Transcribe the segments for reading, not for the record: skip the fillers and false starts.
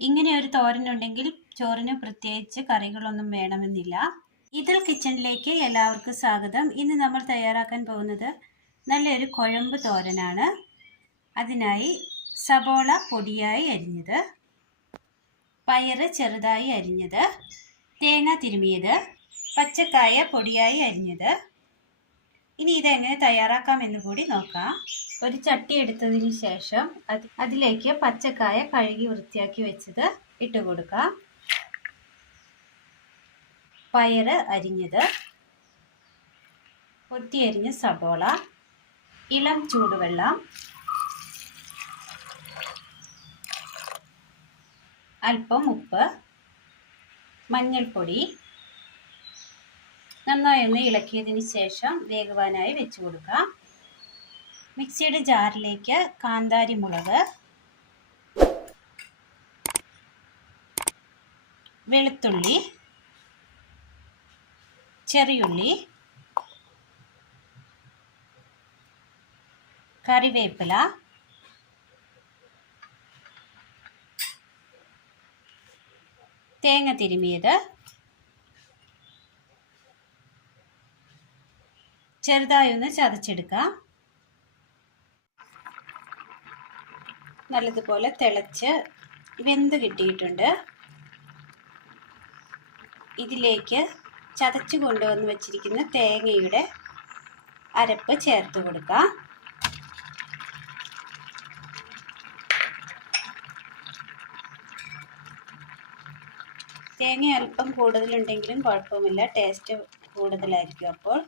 ഇങ്ങനെ ഒരു തോരനുണ്ടെങ്കിൽ ചോറിന് പ്രത്യേകിച്ച് കറികളൊന്നും വേണമെന്നില്ല. ഇതിൽ കിച്ചണിലേക്ക് എല്ലാവർക്കും സ്വാഗതം. ഇന്ന് നമ്മൾ തയ്യാറാക്കാൻ പോകുന്നത് നല്ലൊരു കുഴമ്പ് തോരനാണ്. അതിനായി സബോള പൊടിയായി അരിഞ്ഞത്, പയറ് ചെറുതായി അരിഞ്ഞത്, തേങ്ങ തിരുമിയത്, പച്ചക്കായ പൊടിയായി അരിഞ്ഞത്. ഇനി ഇതെങ്ങനെ തയ്യാറാക്കാമെന്ന് കൂടി നോക്കാം. ഒരു ചട്ടി എടുത്തതിന് ശേഷം അതിലേക്ക് പച്ചക്കായ കഴുകി വൃത്തിയാക്കി വെച്ചത് ഇട്ട് കൊടുക്കാം. പയറ് അരിഞ്ഞത്, കൊത്തിയരിഞ്ഞ സബോള, ഇളം ചൂടുവെള്ളം, അല്പം ഉപ്പ്, മഞ്ഞൾപ്പൊടി നന്നായി ഒന്ന് ഇളക്കിയതിന് ശേഷം വേകുവാനായി വെച്ച് കൊടുക്കാം. മിക്സിയുടെ ജാറിലേക്ക് കാന്താരി മുളക്, വെളുത്തുള്ളി, ചെറിയുള്ളി, കറിവേപ്പില, തേങ്ങ തിരുമിയത്, ചെറുതായി ഒന്ന് ചതച്ചെടുക്കാം. നല്ലതുപോലെ തിളച്ച് വെന്ത് കിട്ടിയിട്ടുണ്ട്. ഇതിലേക്ക് ചതച്ച് കൊണ്ടുവന്ന് വെച്ചിരിക്കുന്ന തേങ്ങയുടെ അരപ്പ് ചേർത്ത് കൊടുക്കാം. തേങ്ങ അല്പം കൂടുതലുണ്ടെങ്കിലും കുഴപ്പമില്ല, ടേസ്റ്റ് കൂടുതലായിരിക്കും. അപ്പോൾ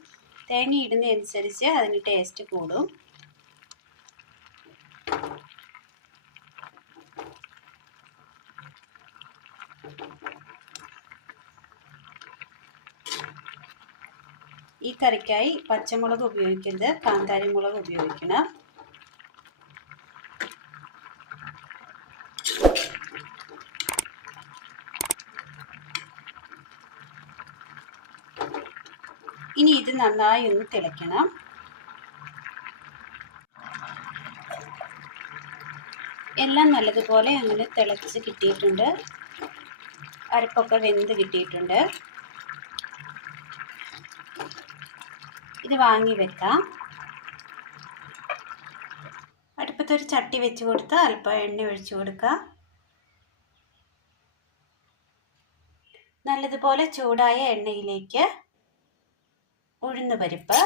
തേങ്ങ ഇടുന്നതനുസരിച്ച് അതിന് ടേസ്റ്റ് കൂടും. ഈ കറിക്കായി പച്ചമുളക് ഉപയോഗിക്കരുത്, കാന്താരി മുളക് ഉപയോഗിക്കണം. ഇനി ഇത് നന്നായി ഒന്ന് തിളയ്ക്കണം. എല്ലാം നല്ലതുപോലെ അങ്ങനെ തിളച്ച് കിട്ടിയിട്ടുണ്ട്. അരപ്പൊക്കെ വെന്ത് കിട്ടിയിട്ടുണ്ട്. ഇത് വാങ്ങി വെക്കാം. അടുപ്പത്തൊരു ചട്ടി വെച്ച് കൊടുത്ത് അല്പം എണ്ണ ഒഴിച്ചു കൊടുക്കാം. നല്ലതുപോലെ ചൂടായ എണ്ണയിലേക്ക് ഉഴുന്ന് പരിപ്പ്,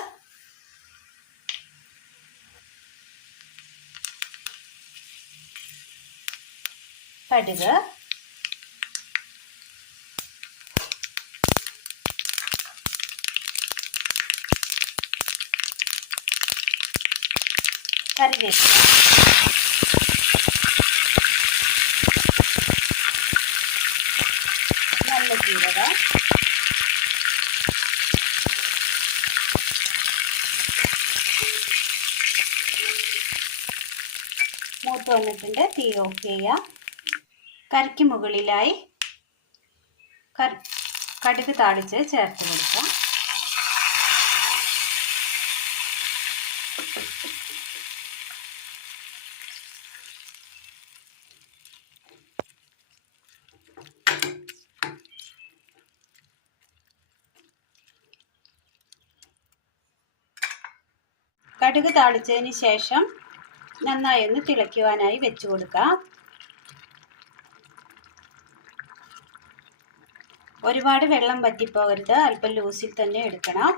കടുക്, കറിവേപ്പില, നല്ല ജീരകം, മൂത്ത് വന്നിട്ടുണ്ട്. തീ ഓഫ് ചെയ്യാം. കറിക്ക് മുകളിലായി കടുക് താളിച്ച് ചേർത്ത് കൊടുക്കാം. കടുക് താളിച്ചതിന് ശേഷം നന്നായി ഒന്ന് തിളയ്ക്കുവാനായി വെച്ച് കൊടുക്കാം. ഒരുപാട് വെള്ളം വറ്റിപ്പോകരുത്, അല്പം ലൂസിൽ തന്നെ എടുക്കണം.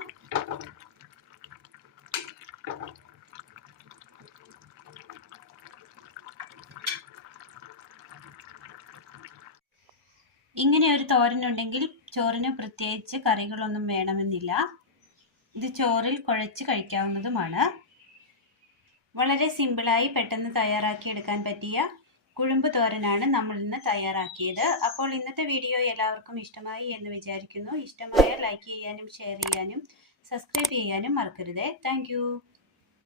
ഇങ്ങനെ ഒരു തോരനുണ്ടെങ്കിൽ ചോറിന് പ്രത്യേകിച്ച് കറികളൊന്നും വേണമെന്നില്ല. ഇത് ചോറിൽ കുഴച്ച് കഴിക്കാവുന്നതുമാണ്. വളരെ സിമ്പിളായി പെട്ടെന്ന് തയ്യാറാക്കിയെടുക്കാൻ പറ്റിയ കുഴമ്പ് തോരനാണ് നമ്മൾ ഇന്ന് തയ്യാറാക്കിയത്. അപ്പോൾ ഇന്നത്തെ വീഡിയോ എല്ലാവർക്കും ഇഷ്ടമായി എന്ന് വിചാരിക്കുന്നു. ഇഷ്ടമായാൽ ലൈക്ക് ചെയ്യാനും ഷെയർ ചെയ്യാനും സബ്സ്ക്രൈബ് ചെയ്യാനും മറക്കരുത്. താങ്ക്